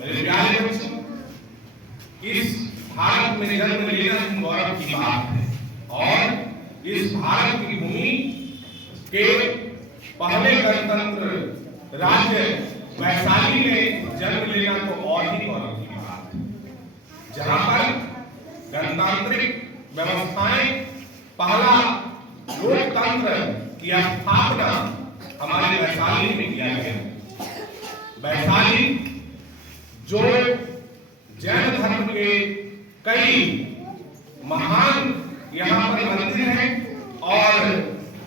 मेरे प्यारे बच्चों, इस भारत में जन्म लेना गौरव की बात है और इस भारत की भूमि के पहले गणतंत्र राज्य वैशाली में जन्म लेना तो और ही गौरव की बात है, जहां पर गणतांत्रिक व्यवस्थाएं, पहला लोकतंत्र की स्थापना हमारे वैशाली में किया गया। वैशाली जो जैन धर्म के कई महान यहाँ पर मंदिर हैं और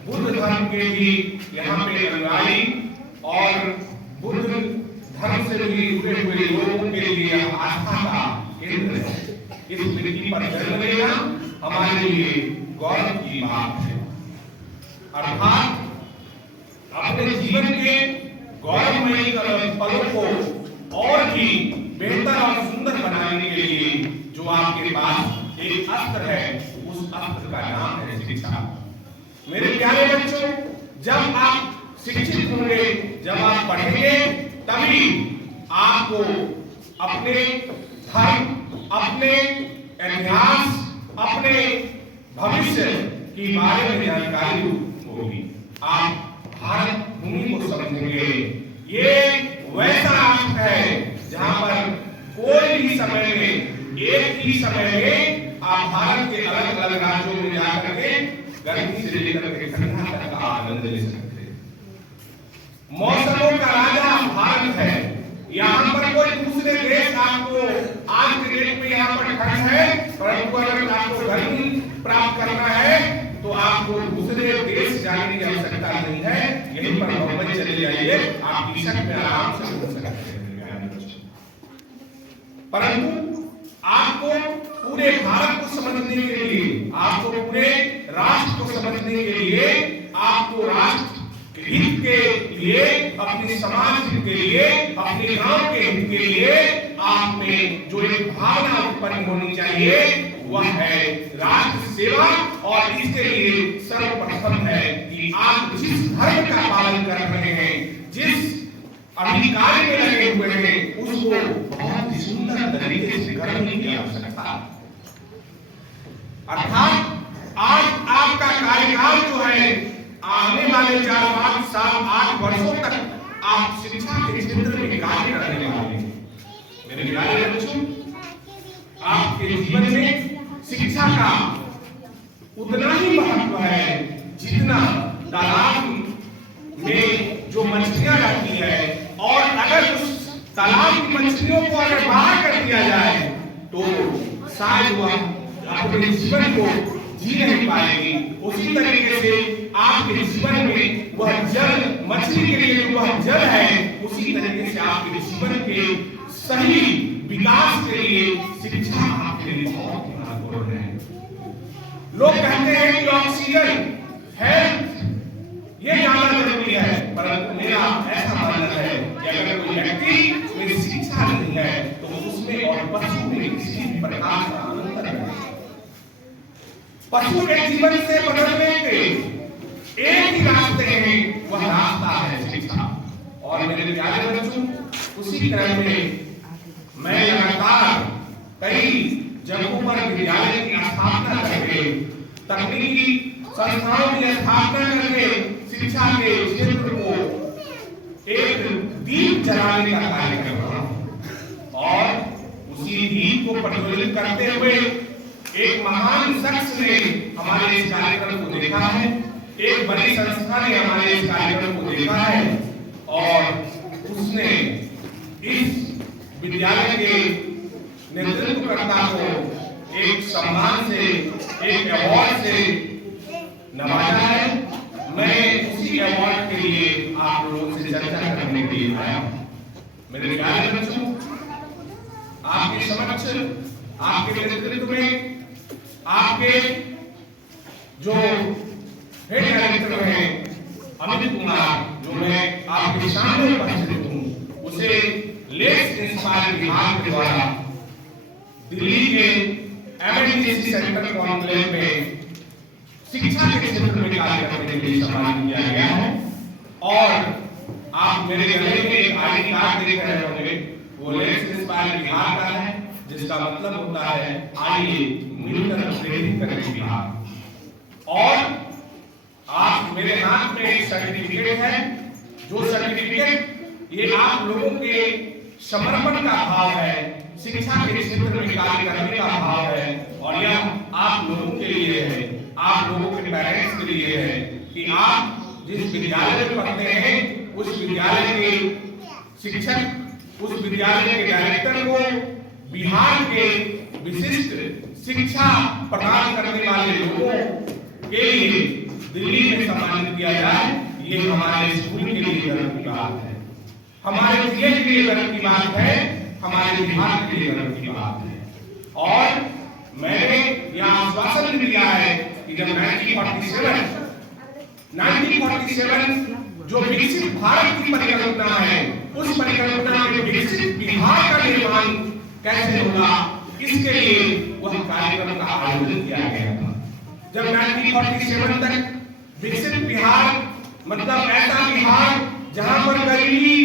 बुद्ध धर्म के भी यहाँ पे अनुयायी और बुद्ध धर्म से जुड़े हुए लोगों के लिए आस्था का केंद्र है। इस मिट्टी पर जन्म लेना हमारे लिए गौरव की बात है। अर्थात अपने जीवन के गौरवमयी पलों को और भी बेहतर और सुंदर बनाने के लिए जो आपके पास एक अस्त्र है, उस अस्त्र का नाम है शिक्षा। मेरे प्यारे बच्चों, जब आप शिक्षित होंगे, जब आप पढ़ेंगे, तभी आपको अपने धर्म, अपने इतिहास, अपने भविष्य की बारे में जानकारी होगी। आप भारत भूमि को समझेंगे। ये वैसा राष्ट्र है जहां पर कोई भी समय में, एक ही समय में आप भारत के अलग अलग राज्यों में जाकर के गर्मी से लेकर के ठंडा तक का आनंद ले सकते हैं। मौसमों का राजा भारत है। यहाँ पर कोई दूसरे देश आपको आज के डेट में यहाँ पर ठंड है, परंतु अगर आपको गर्मी प्राप्त करना है तो आपको दूसरे देश जाने की आवश्यकता नहीं है। यहीं पर बम्बई चले जाइए, आप टी-शर्ट में आराम से घूम सकते हैं। परंतु आपको पूरे भारत को समझने के लिए, आपको पूरे राष्ट्र को समझने के लिए, आपको राष्ट्र हित के लिए, अपने समाज हित के लिए, अपने गांव के हित के लिए आप में जो एक भावना उत्पन्न होनी चाहिए वह है राष्ट्र सेवा। और इसके लिए सर्वप्रथम है कि आप जिस धर्म का पालन कर रहे हैं, जिस अधिकार में लगे हुए हैं, उसको बहुत ही सुंदर तरीके से करने की आवश्यकता है। अर्थात आज आपका कार्यकाल जो है, आने वाले 4-5 साल 8 वर्षों तक आप शिक्षा के क्षेत्र में कार्य करने वाले हैं। मेरे प्यारे बच्चों, आपके जीवन में शिक्षा का उतना ही महत्व है जितना तालाब में जो मछलियां रहती है, और अगर उस तालाब की मछलियों को अगर बाहर कर दिया जाए तो शायद वह अपने जीवन को जी नहीं पाएगी। उसी तरीके से आपके जीवन में वह जल, मछली के लिए वह जल है, उसी तरीके से आपके जीवन के सही विकास के लिए शिक्षा आपके लिए बहुत महत्वपूर्ण है। लोग कहते हैं कि ऑक्सीजन है, ये ज्यादा जरूरी है, परंतु मेरा ऐसा मानना है कि अगर कोई व्यक्ति में शिक्षा नहीं है तो उसमें और पशु में किसी भी प्रकार का अंतर है। पशु के जीवन से बदलने के एक ही रास्ते हैं, वह रास्ता है शिक्षा। और मेरे प्यारे बच्चों, उसी क्रम में मैं लगातार कई जगहों पर विद्यालय की स्थापना करके, तकनीकी संस्थाओं की स्थापना करके शिक्षा के क्षेत्र को एक दीप जलाने का कार्य कर रहा हूं। और उसी दीप को प्रज्वलित करते हुए एक महान शख्स ने हमारे इस कार्यक्रम को देखा है, एक बड़ी संस्था ने हमारे इस कार्यक्रम को देखा है, और उसने इस विद्यालय के नेतृत्वकर्ता को एक सम्मान से, एक अवार्ड से नवाजा है। मैं उसी अवार्ड के लिए आप लोगों से चर्चा करने के लिए आया हूं। मेरे प्यारे बच्चों, आपके समक्ष, आपके नेतृत्व में, आपके जो हेड डायरेक्टर हैं अमित कुमार, जो मैं आपके सामने उपस्थित हूं, उसे लेट्स इंस्पायर विभाग के द्वारा दिल्ली के एमएनडीसी सेंटर कॉन्क्लेव में शिक्षा के क्षेत्र में कार्य करने के लिए सम्मानित किया गया है। और आप मेरे गले में एक आईडी कार्ड देख रहे होंगे, वो लेट्स इंस्पायर बिहार का है, जिसका मतलब होता है आइए मिलकर प्रेरित करें बिहार। और आप मेरे हाथ में एक सर्टिफिकेट है, जो सर्टिफिकेट ये आप लोगों के समर्पण का भाव है, शिक्षा के क्षेत्र में कार्य करने का भाव है, और यह आप लोगों के लिए है, आप लोगों के पेरेंट्स के लिए है कि आप जिस विद्यालय में पढ़ते हैं उस विद्यालय के शिक्षक, उस विद्यालय के डायरेक्टर को बिहार के विशिष्ट शिक्षा प्रदान करने वाले लोगों के लिए दिल्ली में सम्मानित किया जाए। ये हमारे स्कूल के लिए गर्व की बात है, हमारे जिले के लिए गर्व की बात है, हमारे बिहार के लिए गर्व की बात है। और मैंने यह आश्वासन दिया है कि जब 1947 जो विकसित भारत की परिकल्पना है, उस परिकल्पना में विकसित बिहार का निर्माण कैसे होगा, इसके लिए वह कार्यक्रम का आयोजन किया गया था। जब 1947 तक विकसित बिहार मतलब ऐसा बिहार जहां पर गरीबी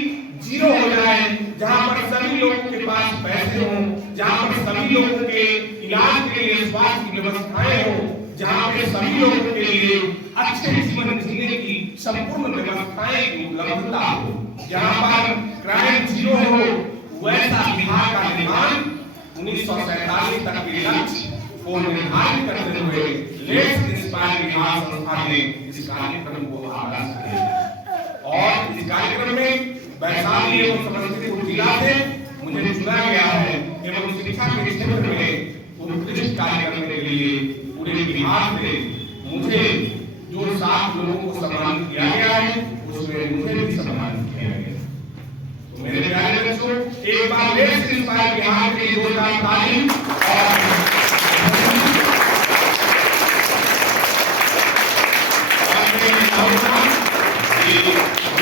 जीरो हो जाए, जहां पर सभी लोगों के पास पैसे हों, जहां पर सभी लोगों के इलाज के लिए स्वास्थ्य की व्यवस्थाएं हो, जहां पे सभी लोगों के लिए अच्छे जीवन जीने की संपूर्ण व्यवस्थाएं की उपलब्धता हो, जहां पर क्राइम जीरो हो, वैसा बिहार का निर्माण 1947 तक के लक्ष्य को निर्धारित करते हुए लेट्स इंस्पायर बिहार संस्था ने इस कार्यक्रम को आगाज किया। और इस कार्यक्रम में वैशाली एवं समस्तीपुर जिला से मुझे चुना गया है एवं शिक्षा के क्षेत्र में उत्कृष्ट कार्य करने के लिए पूरे बिहार से मुझे जो 7 लोगों को सम्मानित किया गया है, उसमें मुझे भी सम्मानित किया गया। तो मेरे प्यारे बच्चों, एक बार लेट्स इंस्पायर बिहार के जोरदार ताली